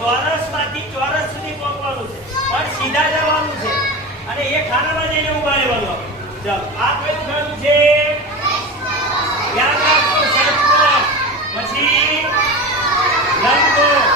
ચોરસમાંથી ચોરસ સુધી પહોંચવાનું છે પણ સીધા જવાનું છે અને એ ખાનામાં જઈને ઊભા રહેવાનું. ચાલો આ કયું ખાનું છે? યાદ રાખો, ષટ્કોણ પછી લંબગોળ.